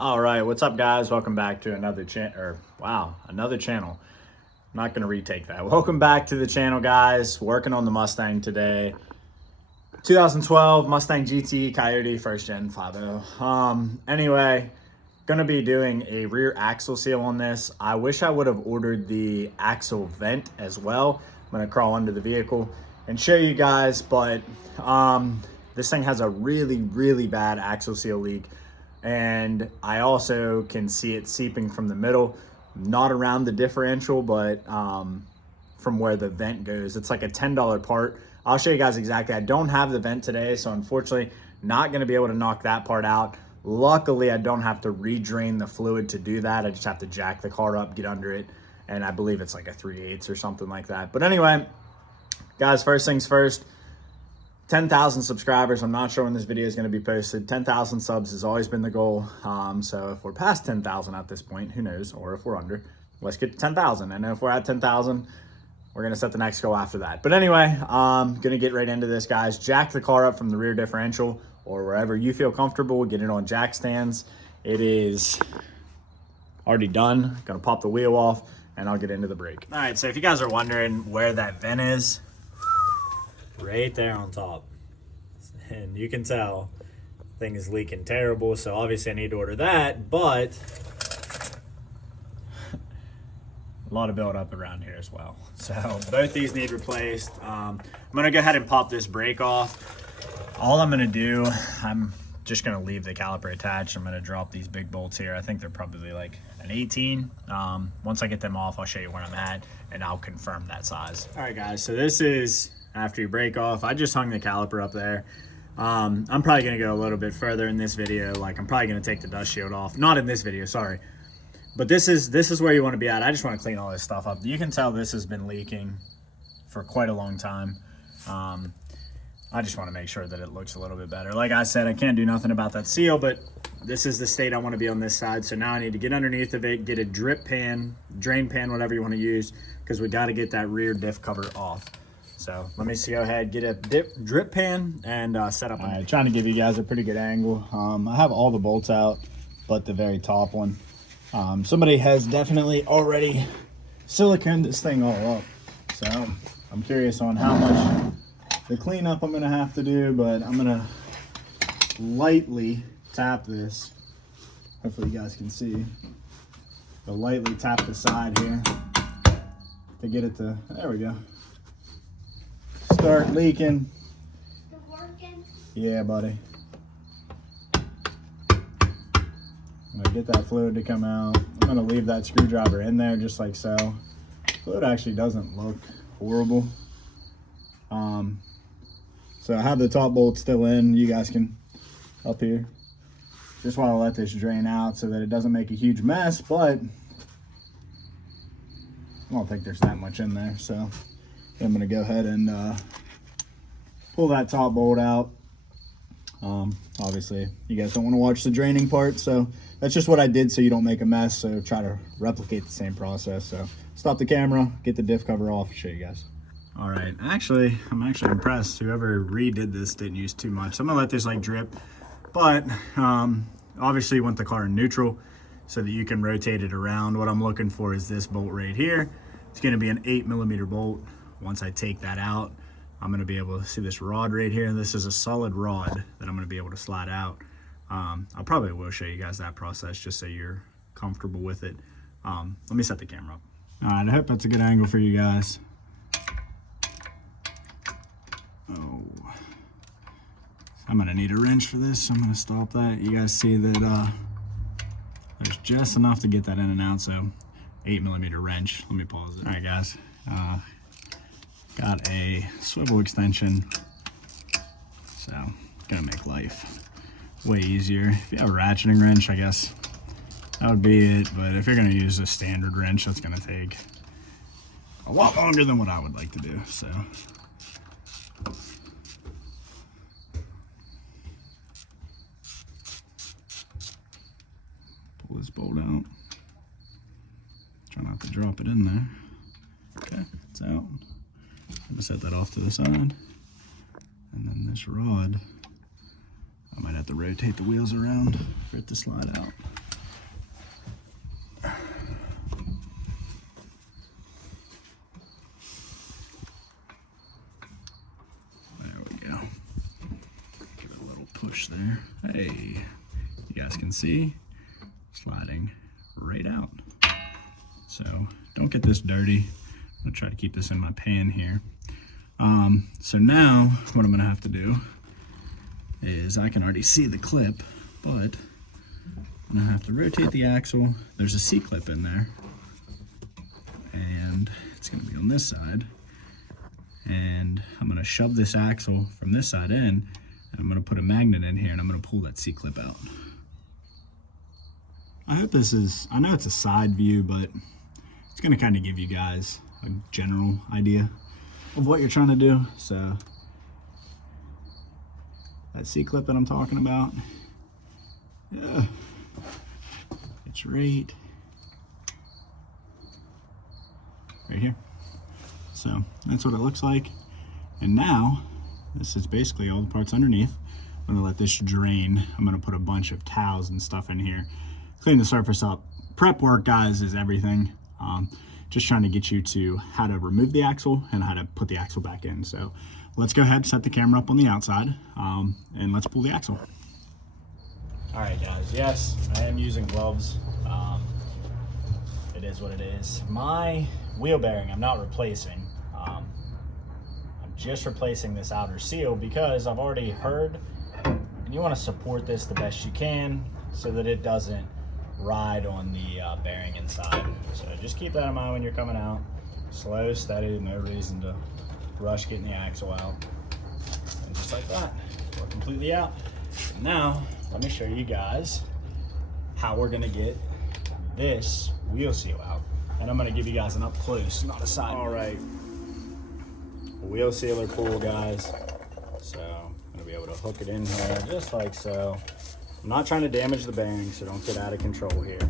All right, what's up, guys? Welcome back to another another channel. I'm not gonna retake that. Welcome back to the channel, guys. Working on the Mustang today. 2012 Mustang GT Coyote first gen 5.0. Anyway, gonna be doing a rear axle seal on this. I wish I would have ordered the axle vent as well. I'm gonna crawl under the vehicle and show you guys, but this thing has a really bad axle seal leak. And I also can see it seeping from the middle, not around the differential, but from where the vent goes. It's like a $10 part. I'll show you guys exactly. I don't have the vent today, so unfortunately not going to be able to knock that part out. Luckily, I don't have to re-drain the fluid to do that. I just have to jack the car up, get under it, and I believe it's like a 3/8 or something like that. But anyway, guys, first things first. 10,000 subscribers. I'm not sure when this video is going to be posted. 10,000 subs has always been the goal. So if we're past 10,000 at this point, who knows? Or if we're under, let's get to 10,000. And if we're at 10,000, we're going to set the next goal after that. But anyway, I'm going to get right into this, guys. Jack the car up from the rear differential or wherever you feel comfortable. Get it on jack stands. It is already done. Going to pop the wheel off and I'll get into the brake. All right, so if you guys are wondering where that vent is, right there on top, and you can tell thing is leaking terrible, so obviously I need to order that, but a lot of buildup around here as well, so both these need replaced. I'm gonna go ahead and pop this brake off. All I'm gonna do, I'm just gonna leave the caliper attached. I'm gonna drop these big bolts here. I think they're probably like an 18. Once I get them off, I'll show you where I'm at and I'll confirm that size. All right, guys, so this is after you break off. I just hung the caliper up there. I'm probably gonna go a little bit further in this video. Like, I'm probably gonna take the dust shield off. Not in this video, sorry. But this is where you wanna be at. I just wanna clean all this stuff up. You can tell this has been leaking for quite a long time. I just wanna make sure that it looks a little bit better. Like I said, I can't do nothing about that seal, but this is the state I wanna be on this side. So now I need to get underneath of it, get a drip pan, drain pan, whatever you wanna use, because we gotta get that rear diff cover off. So let me go ahead, get a drip pan and set up. All right, trying to give you guys a pretty good angle. I have all the bolts out, but the very top one. Somebody has definitely already siliconed this thing all up. So I'm curious on how much the cleanup I'm gonna have to do, but I'm gonna lightly tap this. Hopefully you guys can see. So lightly tap the side here to get it to, there we go. Start leaking. Still working? Yeah, buddy. I'm gonna get that fluid to come out. I'm gonna leave that screwdriver in there just like so. Fluid actually doesn't look horrible. So I have the top bolt still in. You guys can up here. Just want to let this drain out so that it doesn't make a huge mess, but I don't think there's that much in there. So I'm going to go ahead and pull that top bolt out. Obviously, you guys don't want to watch the draining part, so that's just what I did so you don't make a mess. So try to replicate the same process. So stop the camera, get the diff cover off, and show you guys. All right, I'm actually impressed. Whoever redid this didn't use too much. So I'm gonna let this like drip, but obviously you want the car in neutral so that you can rotate it around. What I'm looking for is this bolt right here. It's gonna be an 8mm bolt. Once I take that out, I'm gonna be able to see this rod right here. This is a solid rod that I'm gonna be able to slide out. I probably will show you guys that process just so you're comfortable with it. Let me set the camera up. All right, I hope that's a good angle for you guys. Oh, I'm gonna need a wrench for this. So I'm gonna stop that. You guys see that there's just enough to get that in and out, so 8mm wrench. Let me pause it. All right, guys. Got a swivel extension, so gonna make life way easier. If you have a ratcheting wrench, I guess that would be it, but if you're gonna use a standard wrench, that's gonna take a lot longer than what I would like to do, so. Pull this bolt out. Try not to drop it in there. Okay, it's out. I'm gonna set that off to the side. And then this rod, I might have to rotate the wheels around for it to slide out. brush there. Hey, you guys can see sliding right out. So don't get this dirty. I'm gonna try to keep this in my pan here. So now what I'm gonna have to do is, I can already see the clip, but I'm gonna have to rotate the axle. There's a C-clip in there, and it's gonna be on this side. And I'm gonna shove this axle from this side in, and I'm gonna put a magnet in here, and I'm gonna pull that C-clip out. I hope this is, I know it's a side view, but it's gonna kind of give you guys a general idea of what you're trying to do. So that C-clip that I'm talking about, yeah, it's right here. So that's what it looks like. And now, this is basically all the parts underneath. I'm gonna let this drain. I'm gonna put a bunch of towels and stuff in here, clean the surface up. Prep work, guys, is everything. Just trying to get you to how to remove the axle and how to put the axle back in. So let's go ahead, set the camera up on the outside, and let's pull the axle. All right, guys, yes, I am using gloves. It is what it is. My wheel bearing, I'm not replacing. I'm just replacing this outer seal because I've already heard, and you want to support this the best you can so that it doesn't ride on the bearing inside. So just keep that in mind when you're coming out. Slow, steady, no reason to rush getting the axle out. And just like that, we're completely out. Now, let me show you guys how we're gonna get this wheel seal out. And I'm gonna give you guys an up close, not a side. All right, wheel sealer pull, guys. So I'm gonna be able to hook it in here just like so. I'm not trying to damage the bearing, so don't get out of control here.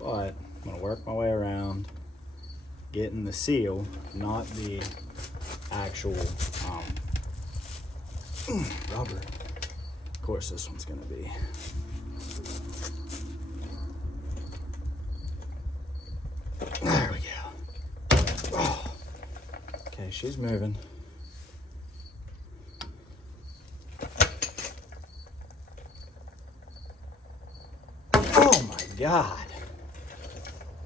But I'm gonna work my way around, getting the seal, not the actual rubber. Of course, this one's gonna be. There we go. Oh. Okay, she's moving. Oh my God.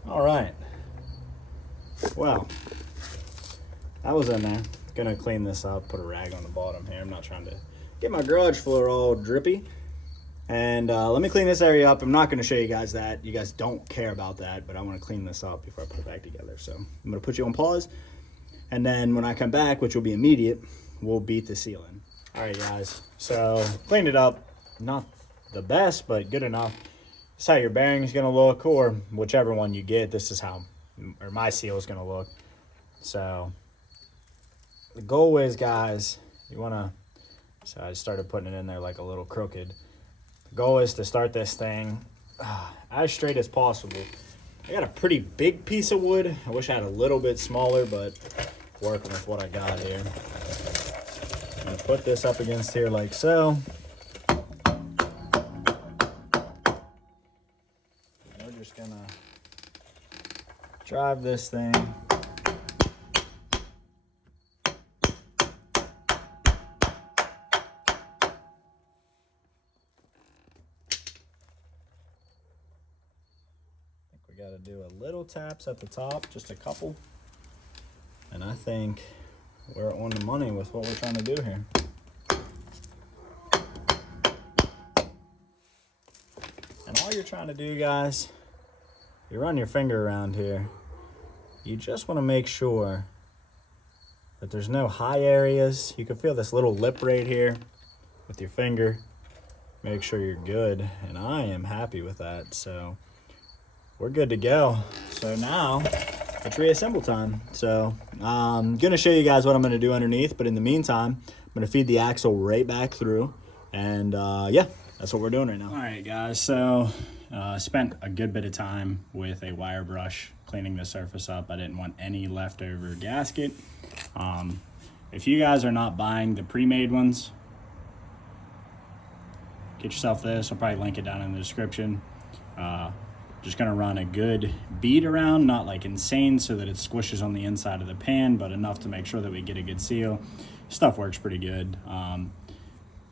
All right. Well, that was in there. Gonna clean this up, put a rag on the bottom here. I'm not trying to get my garage floor all drippy. And let me clean this area up. I'm not gonna show you guys that. You guys don't care about that, but I wanna clean this up before I put it back together. So I'm gonna put you on pause. And then when I come back, which will be immediate, we'll beat the seal in. All right, guys, so cleaned it up. Not the best, but good enough. This is how your bearing is gonna look, or whichever one you get, this is how, or my seal is gonna look. So the goal is, guys, you wanna, so I started putting it in there like a little crooked. The goal is to start this thing as straight as possible. I got a pretty big piece of wood. I wish I had a little bit smaller, but working with what I got here. I'm gonna put this up against here like so. We're just gonna drive this thing. Got to do a little taps at the top, just a couple, and I think we're on the money with what we're trying to do here. And all you're trying to do, guys, you run your finger around here, you just want to make sure that there's no high areas. You can feel this little lip right here with your finger. Make sure you're good, and I am happy with that. So we're good to go. So now it's reassemble time. So I'm gonna show you guys what I'm gonna do underneath, but in the meantime, I'm gonna feed the axle right back through, and yeah, that's what we're doing right now. All right, guys, so spent a good bit of time with a wire brush cleaning the surface up. I didn't want any leftover gasket. If you guys are not buying the pre-made ones, get yourself this. I'll probably link it down in the description. Just gonna run a good bead around, not like insane so that it squishes on the inside of the pan, but enough to make sure that we get a good seal. Stuff works pretty good.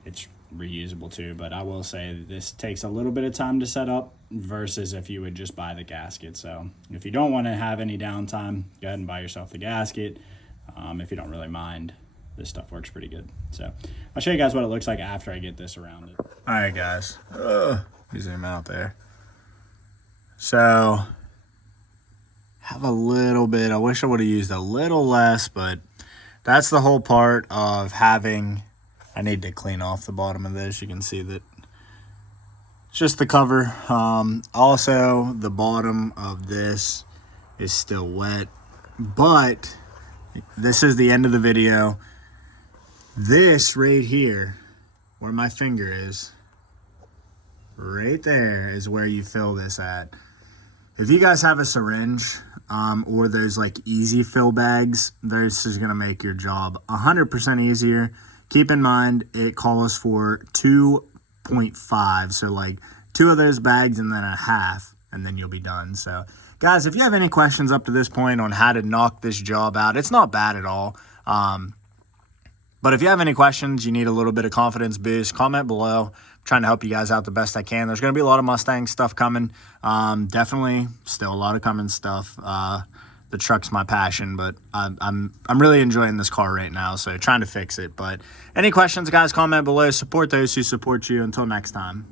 it's reusable too. But I will say that this takes a little bit of time to set up versus if you would just buy the gasket. So if you don't want to have any downtime, go ahead and buy yourself the gasket. If you don't really mind, this stuff works pretty good. So I'll show you guys what it looks like after I get this around it. All right, guys. Let me zoom out there. So have a little bit. I wish I would have used a little less, but that's the whole part of having. I need to clean off the bottom of this. You can see that it's just the cover. Also, the bottom of this is still wet, but this is the end of the video. This right here, where my finger is, right there is where you fill this at. If you guys have a syringe or those like easy fill bags, this is gonna make your job 100% easier. Keep in mind, it calls for 2.5, so like 2 of those bags and then a half, and then you'll be done. So guys, if you have any questions up to this point on how to knock this job out, it's not bad at all. But if you have any questions, you need a little bit of confidence boost, comment below. I'm trying to help you guys out the best I can. There's going to be a lot of Mustang stuff coming. Definitely still a lot of Cummins stuff. The truck's my passion, but I'm really enjoying this car right now, so trying to fix it. But any questions, guys, comment below. Support those who support you. Until next time.